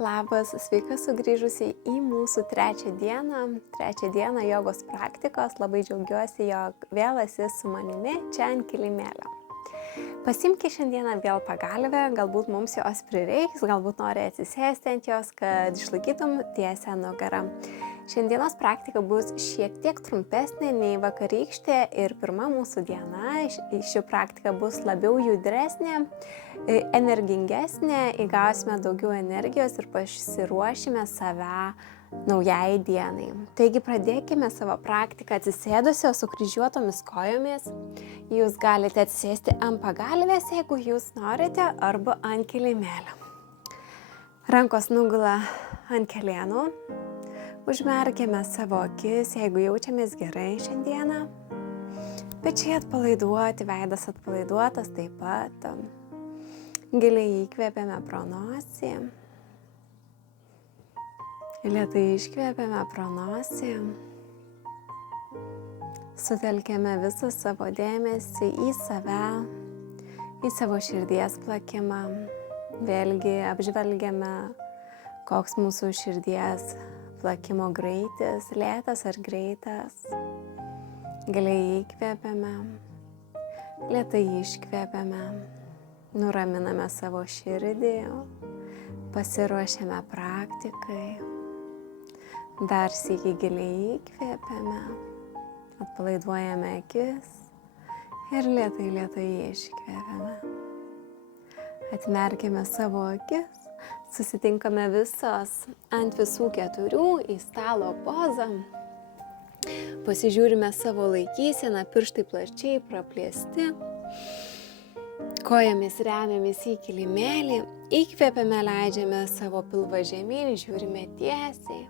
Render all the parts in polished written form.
Labas, sveika sugrįžusiai į mūsų trečią dieną jogos praktikos. Labai džiaugiuosi, jog vėl esi su manimi čia ant kilimėlio. Pasimki šiandieną vėl pagalvę, galbūt mums jos prireiks, galbūt nori atsisėsti ant jos, kad išlaikytum tiesią nugarą. Šiandienos praktika bus šiek tiek trumpesnė nei vakarykštė ir pirma mūsų diena. Ši praktika bus labiau judresnė, energingesnė, įgausime daugiau energijos ir pasiruošime save naujai dienai. Taigi pradėkime savo praktiką atsisėdusios su kryžiuotomis kojomis. Jūs galite atsisėsti ant pagalvės, jeigu jūs norite, arba ant kilimėlio. Rankos nugula ant kelienų. Užmerkime savo akis, jeigu jaučiamės gerai šiandieną. Pečiai atpalaiduoti, veidas atpalaiduotas taip pat. Giliai įkvėpiame pro nosį. Lėtai iškvėpiame pro nosį. Sutelkėme visą savo dėmesį į save, į savo širdies plakimą. Vėlgi apžvelgiame, koks mūsų širdies plakimo greitis, lėtas ar greitas. Giliai įkvėpiame, lėtai iškvėpiame, nuraminame savo širdį, pasiruošiame praktikai. Dar sykį giliai įkvėpiame, atpalaiduojame akis ir lėtai iškvėpiame. Atmerkime savo akis. Susitinkame visos ant visų keturių į stalo pozą. Pasižiūrime savo laikyseną, pirštai plačiai praplėsti. Kojomis remiamės į kilimėlį. Įkvėpiame, leidžiame savo pilvą žemyn, žiūrime tiesiai.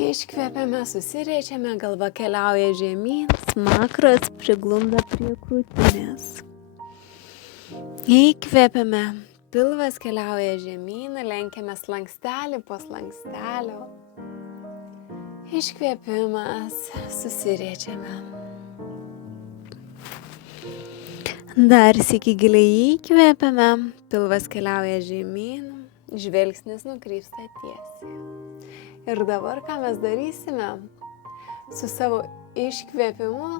Iškvėpiame, susiriečiame, galva keliauja žemyn, smakras priglunda prie krūtinės. Įkvėpiame. Pilvas keliauja žemyn, lenkiame slankstelį po slankstelio. Iškvėpimas, susiriečiame. Dar sykį giliai įkvėpiame, pilvas keliauja žemyn, žvilgsnis nukrypsta tiesiai. Ir dabar ką mes darysime? Su savo iškvėpimu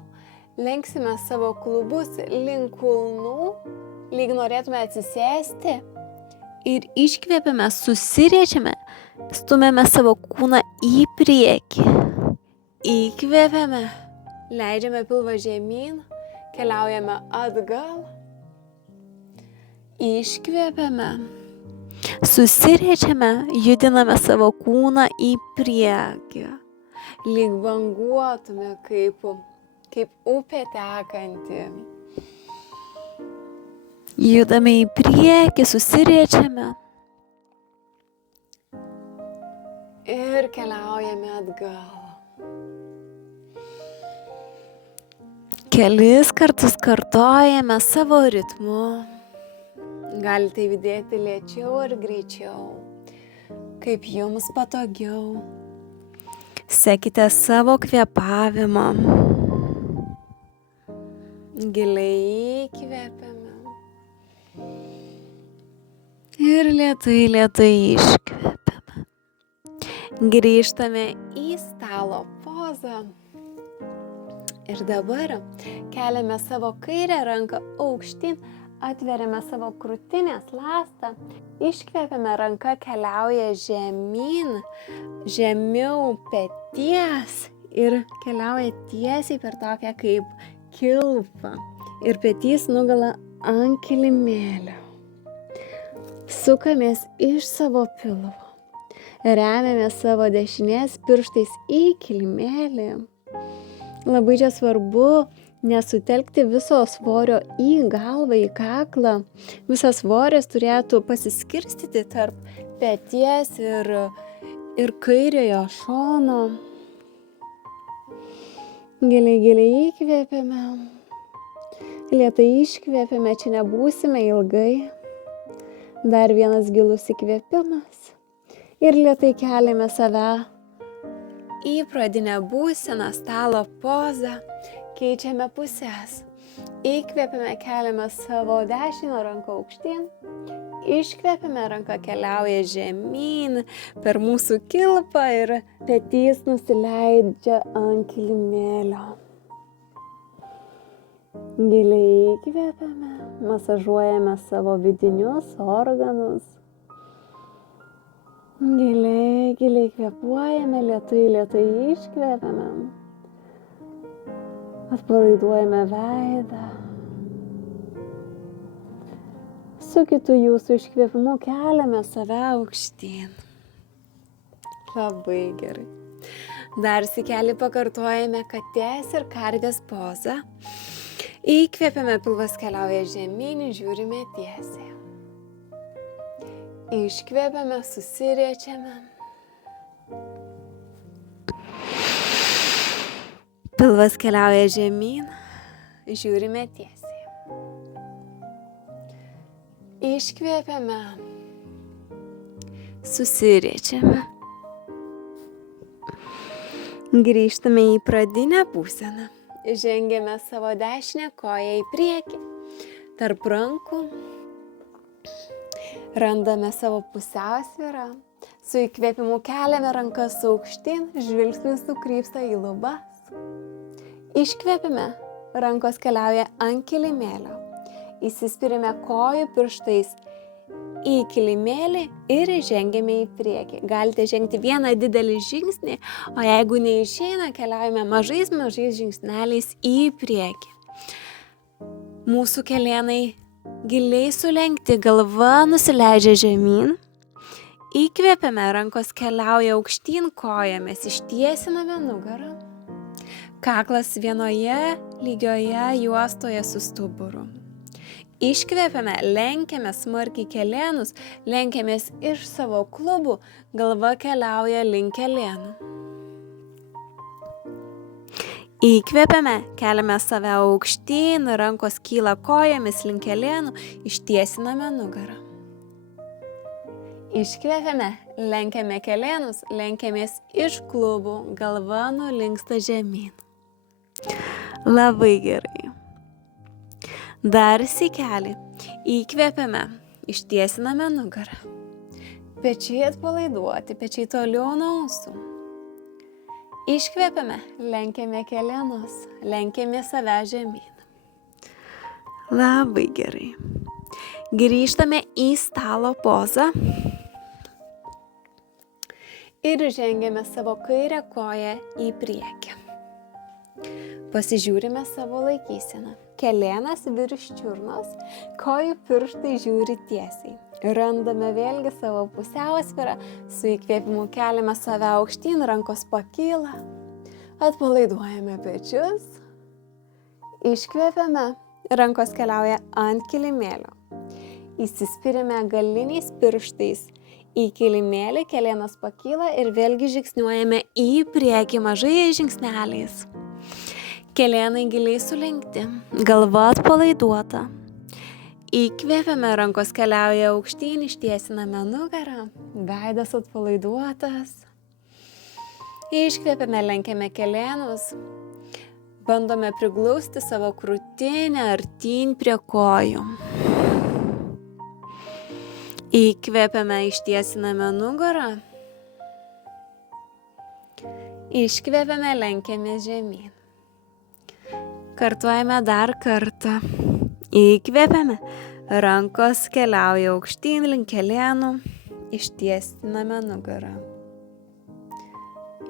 lenksime savo klubus link kulnų, lyg norėtume atsisėsti ir iškvėpiame, susiriečiame, stumiame savo kūną į priekį. Įkvėpiame, leidžiame pilvą žemyn, keliaujame atgal. Iškvėpiame, susiriečiame, judiname savo kūną į priekį. Lyg banguotume kaip upė tekanti. Judame į priekį, susiriečiame ir keliaujame atgal. Kelis kartus kartojame savo ritmu. Galite judėti lėčiau ar greičiau, kaip jums patogiau. Sekite savo kvėpavimą. Giliai įkvėpiame. Ir lėtai iškvėpiame. Grįžtame į stalo pozą. Ir dabar keliame savo kairę ranką aukštyn, atveriame savo krūtinės ląstą, iškvėpiame, ranka keliauja žemyn, žemiau peties ir keliauja tiesiai per tokią kaip kilpą. Ir petys nugula ant kilimėlio. Sukamės iš savo pilvo. Remiame savo dešinės pirštais į kilimėlį. Labai čia svarbu nesutelkti viso svorio į galvą, į kaklą. Visas svoris turėtų pasiskirstyti tarp peties ir kairiojo šono. Giliai įkvėpiame. Lėtai iškvėpiame, čia nebūsime ilgai. Dar vienas gilus įkvėpimas. Ir lėtai keliame save į pradinę būseną, stalo pozą. Keičiame pusės. Įkvėpiame, keliame savo dešinę ranką aukštyn. Iškvepiame, ranka keliauja žemyn per mūsų kilpą ir petys nusileidžia ant kilimėlio. Giliai įkvepiame, masažuojame savo vidinius organus. Giliai kvėpuojame, lėtai iškvepiame. Atpalaiduojame veidą. Su kitu jūsų iškvėpimu keliame save aukštyn. Labai gerai. Dar sykeli pakartojame katės ir karvės pozą. Įkvėpiame, pilvas keliauja žemyn, žiūrime tiesiai. Iškvėpiame, susiriečiame. Pilvas keliauja žemyn, žiūrime tiesiai. Iškvėpiame, susiriečiame. Grįžtame į pradinę būseną. Žengiame savo dešinę koją į priekį, tarp rankų. Randame savo pusiausvyrą. Su įkvėpimu keliame rankas aukštyn, žvilgsnis nukrypsta į lubas. Iškvėpime, rankos keliauja ant kilimėlio. Įsispirime kojų pirštais į kilimėlį ir žengiame į priekį. Galite žengti vieną didelį žingsnį, o jeigu neišeina, keliaujame mažais žingsneliais į priekį. Mūsų kelienai giliai sulenkti, galva nusileidžia žemyn. Įkvėpiame, rankos keliauja aukštyn kojomis, ištiesiname nugarą. Kaklas vienoje lygioje juostoje su stuburu. Iškvėpiame, lenkiame smarkiai kelėnus, lenkiamės iš savo klubų, galva keliauja link kelėnų. Įkvėpiame, keliame save aukštyn, rankos kyla kojomis link kelėnų, ištiesiname nugarą. Iškvėpiame, lenkiame kelėnus, lenkiamės iš klubų, galva nulinksta žemyn. Labai gerai. Dar sykeli. Įkvėpiame, ištiesiname nugarą. Pečiai atpalaiduoti, pečiai toliau nuo ausų. Iškvėpiame, lenkiame kelėnus, lenkiame save žemyn. Labai gerai. Grįžtame į stalo pozą. Ir žengiame savo kairę koją į priekį. Pasižiūrime savo laikyseną. Kelėnas virš čiurnos, kojų pirštai žiūri tiesiai. Randame vėlgi savo pusiausvyrą, su įkvėpimu keliame save aukštyn, rankos pakyla. Atpalaiduojame pečius. Iškvėpiame, rankos keliauja ant kilimėlio. Įsispirime galiniais pirštais į kilimėlį, kelėnas pakyla ir vėlgi žingsniuojame į priekį mažais žingsneliais. Kelėnai giliai sulenkti, galva atpalaiduota. Įkvėpiame, rankos keliauja aukštyn, ištiesiname nugarą, veidas atpalaiduotas. Iškvėpiame, lenkiame kelėnus, bandome priglausti savo krūtinę artyn prie kojų. Įkvėpiame, ištiesiname nugarą. Iškvėpiame, lenkiame žemyn. Kartuojame dar kartą. Įkvėpiame, rankos keliauja aukštyn link kelėnų, ištiesiname nugarą.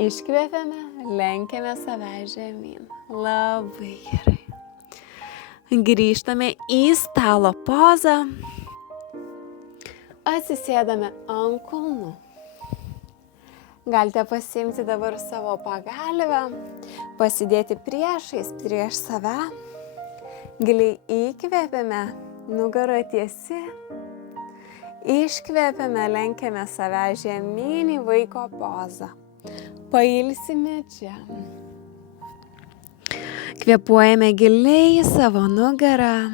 Iškvėpiame, lenkiame save žemyn. Labai gerai. Grįžtame į stalo pozą. Atsisėdame ant kulnų. Galite pasiimti dabar savo pagalvę, pasidėti prieš save. Giliai įkvėpiame, nugara tiesi. Iškvėpiame, lenkiame save žemyn į vaiko pozą. Pailsime čia. Kvėpuojame giliai į savo nugarą.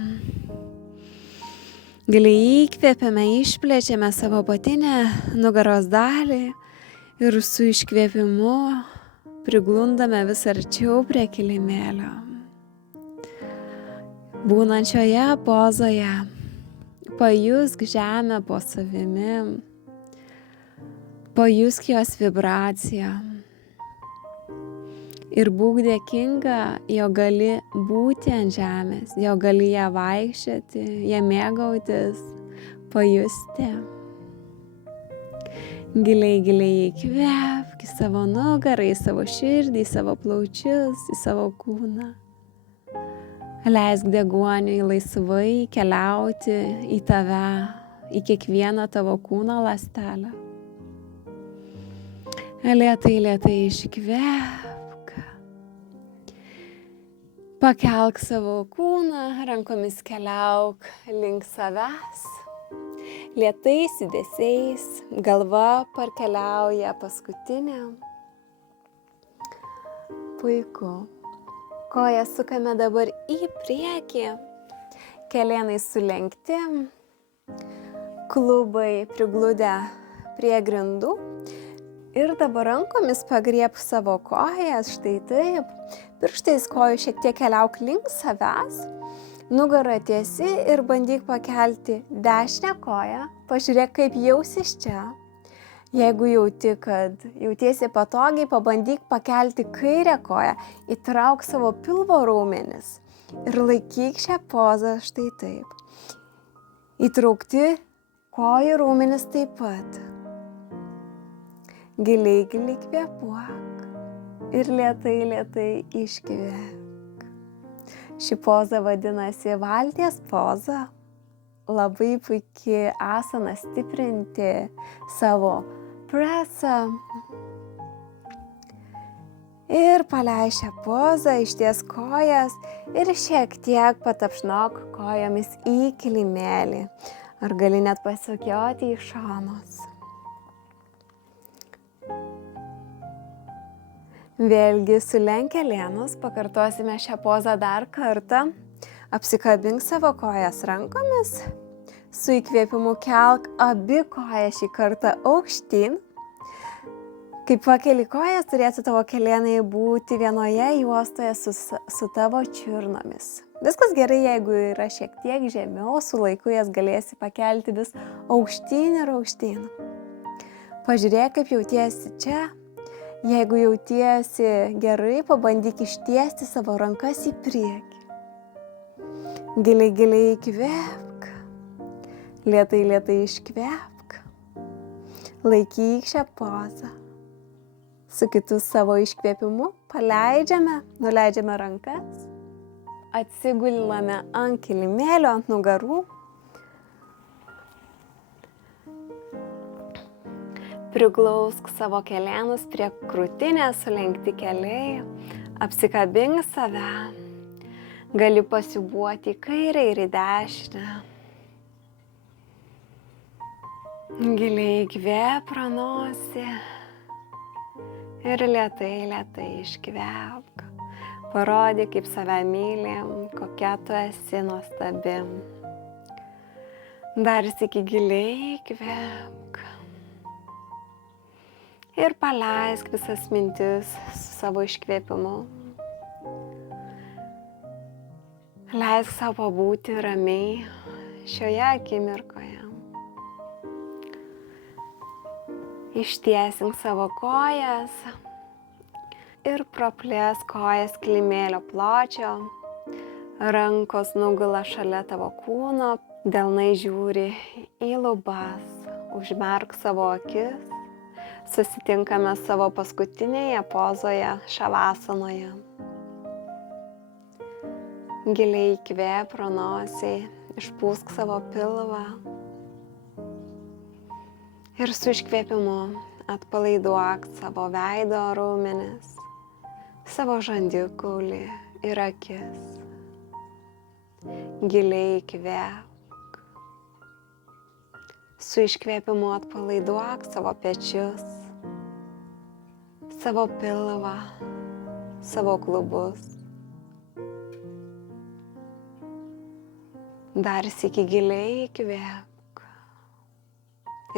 Giliai įkvėpiame, išplečiame savo apatinę nugaros dalį. Ir su iškvėpimu priglundame vis arčiau prie kilimėlio. Būnant šioje pozoje, pajusk žemę po savimi, pajusk jos vibraciją ir būk dėkinga, jog gali būti ant žemės, jog gali ją vaikščioti, ją mėgautis, pajusti. Giliai, giliai įkvėpk į savo nugarą, į savo širdį, į savo plaučius, į savo kūną. Leisk deguoniui laisvai keliauti į tave, į kiekvieną tavo kūno ląstelę. Lėtai, lėtai iškvėpk. Pakelk savo kūną, rankomis keliauk link savęs. Lėtais judesiais, galva parkeliauja paskutiniam. Puiku. Kojas sukame dabar į priekį. Kelėnai sulenkti. Klubai prigludę prie grindų. Ir dabar rankomis pagriebk savo kojas, štai taip. Pirštais kojų šiek tiek keliauk link savęs. Nugarą tiesi ir bandyk pakelti dešinę koją. Pažiūrėk, kaip jausis čia. Jeigu jauti, kad jautiesi patogiai, pabandyk pakelti kairę koją. Įtrauk savo pilvo raumenis. Ir laikyk šią pozą štai taip. Įtraukti kojų raumenis taip pat. Giliai, giliai kvėpuok ir lėtai, lėtai iškvėpk. Ši poza vadinasi valties poza. Labai puikiai asana stiprinti savo presą. Ir paleis šią pozą, išties kojas ir šiek tiek patapšnok kojomis į kilimėlį. Ar gali net pasukioti į šonus. Vėlgi sulenk kelėnus, pakartosime šią pozą dar kartą. Apsikabink savo kojas rankomis. Su įkvėpimu kelk abi kojas šį kartą aukštyn. Kai pakeli kojas, turėtų tavo kelėnai būti vienoje juostoje su tavo čiurnomis. Viskas gerai, jeigu yra šiek tiek žemiau, su laiku jas galėsi pakelti vis aukštyn ir aukštyn. Pažiūrėk, kaip jautiesi čia. Jeigu jautiesi gerai, pabandyk ištiesti savo rankas į priekį. Giliai, giliai įkvėpk. Lėtai, lėtai iškvėpk. Laikyk šią pozą. Su kitu savo iškvėpimu nuleidžiame rankas. Atsigulame ant kilimėlio, ant nugarų. Priglausk savo kelėnus prie krūtinės, sulenkti keliai, apsikabink save. Gali pasiūbuoti į kairę ir į dešinę. Giliai įkvėp pro nosį ir lėtai, lėtai iškvėpk. Parodyk, kaip save myli, kokia tu esi nuostabi. Dar sykį giliai įkvėpk. Ir paleisk visas mintis su savo iškvėpimu. Leisk savo pabūti ramiai šioje akimirkoje. Ištiesink savo kojas ir praplėsk kojas kilimėlio pločio. Rankos nugula šalia tavo kūno, delnai žiūri į lubas. Užmerk savo akis. Susitinkame savo paskutinėje pozoje šavasanoje. Giliai įkvėp pro nosį, išpūsk savo pilvą. Ir su iškvėpimu atpalaiduok savo veido raumenis, savo žandikaulį ir akis. Giliai įkvėpk. Su iškvėpimu atpalaiduok savo pečius, savo pilvą, savo klubus. Dar sykį giliai įkvėpk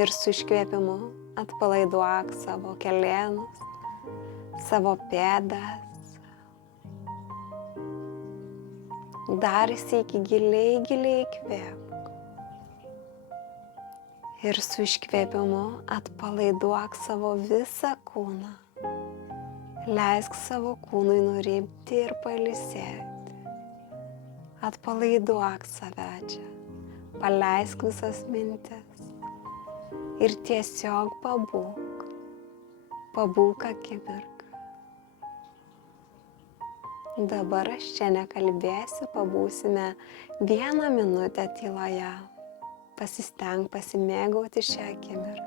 ir su iškvėpimu atpalaiduok savo kelėnus, savo pėdas. Dar sykį giliai, giliai įkvėpk Ir su iškvėpimu atpalaiduok savo visą kūną. Leisk savo kūnui nurimti ir pailsėti. Atpalaiduok save čia. Paleisk visas mintis. Ir tiesiog pabūk. Pabūk akimirką. Dabar aš čia nekalbėsiu, pabūsime 1 minutę tyloje. Pasistenk pasimėgauti šią akimirką.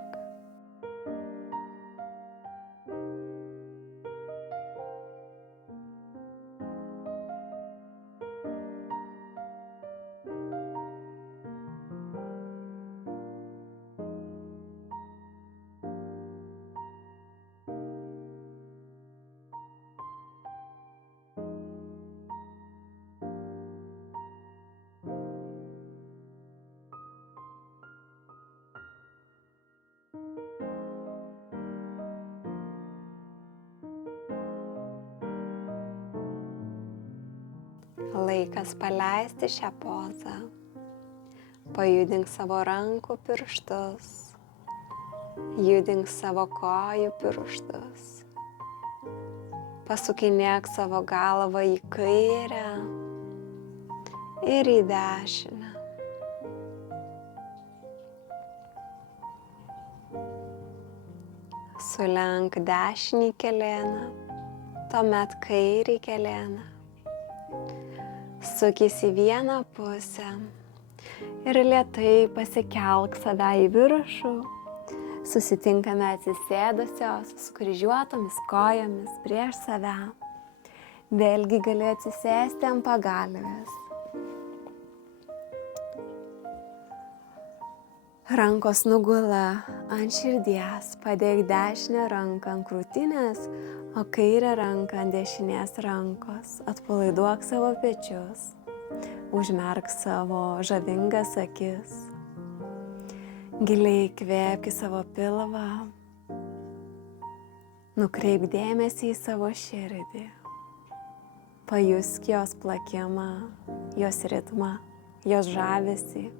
Laikas paleisti šią pozą. Pajudink savo rankų pirštus. Judink savo kojų pirštus. Pasukinėk savo galvą į kairę ir į dešinę. Sulenk dešinį kelėną, tuomet kairį kelėną. Sukis į vieną pusę ir lėtai pasikelk save į viršų. Susitinkame atsisėdusios, sukryžiuotomis kojomis prieš save. Vėlgi gali atsisėsti ant pagalvės. Rankos nugula ant širdies, padėk dešinę ranką ant krūtinės, o kairę ranką ant dešinės rankos. Atpalaiduok savo pečius, užmerk savo žavingas akis. Giliai įkvėpk į savo pilvą, nukreipk dėmesį į savo širdį. Pajusk jos plakimą, jos ritmą, jos žavesį.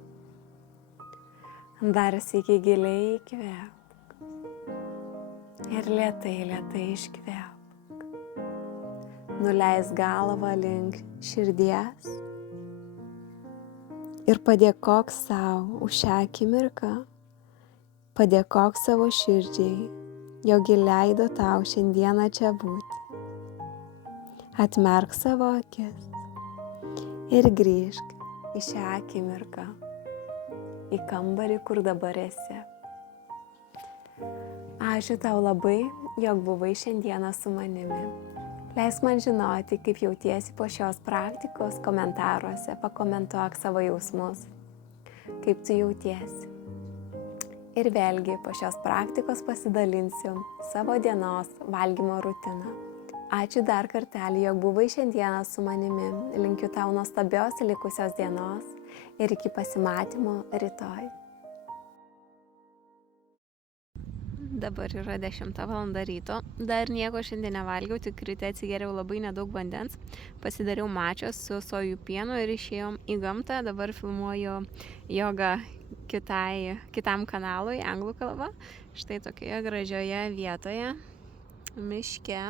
Dar sykį giliai įkvėpk ir lėtai iškvėpk. Nuleisk galvą link širdies ir padėkok sau už šią akimirką. Padėkok savo širdžiai, jog ji leido tau šiandieną čia būti. Atmerk savo akis ir grįžk į šią akimirką, į kambarį, kur dabar esi. Ačiū tau labai, jog buvai šiandieną su manimi. Leisk man žinoti, kaip jautiesi po šios praktikos komentaruose, pakomentuok savo jausmus, kaip tu jautiesi. Ir vėlgi po šios praktikos pasidalinsiu savo dienos valgymo rutiną. Ačiū dar kartelį, jog buvai šiandieną su manimi. Linkiu tau nuostabios likusios dienos ir iki pasimatymo rytoj. Dabar yra 10 val. Ryto. Dar nieko šiandien nevalgiau, tik ryte atsigeriau labai nedaug vandens. Pasidariau mačios su sojų pienu ir išėjom į gamtą. Dabar filmuoju jogą kitam kanalui, anglų kalba. Štai tokioje gražioje vietoje, miške,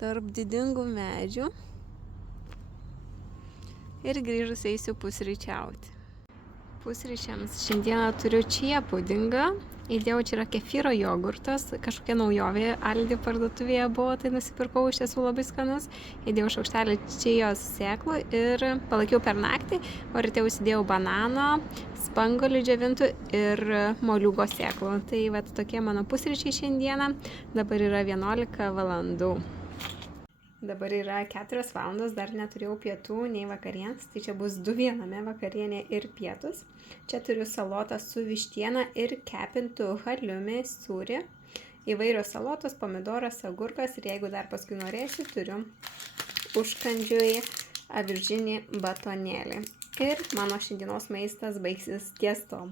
tarp didingų medžių. Ir grįžus eisiu pusryčiauti. Pusryčiams šiandieną turiu čia pudingą. Įdėjau, čia yra kefyro jogurtas, kažkokia naujovė Aldi parduotuvėje buvo, tai nusipirkau, iš tiesų labai skanus. Įdėjau šaukštelį čijos sėklų ir palaikiau per naktį, o ryte užsidėjau banano, spanguolių džiovintų ir moliūgo sėklų. Tai vat tokie mano pusryčiai šiandieną, dabar yra 11 valandų. Dabar yra 4 valandos, dar neturėjau pietų nei vakarienės, tai čia bus 2 viename, vakarienė ir pietus. Čia turiu salotą su vištiena ir kepintų haliumi sūrį, įvairios salotos, pomidoras, agurkas ir jeigu dar paskui norėsiu, turiu užkandžiui avižinį batonėlį. Ir mano šiandienos maistas baigsis ties to.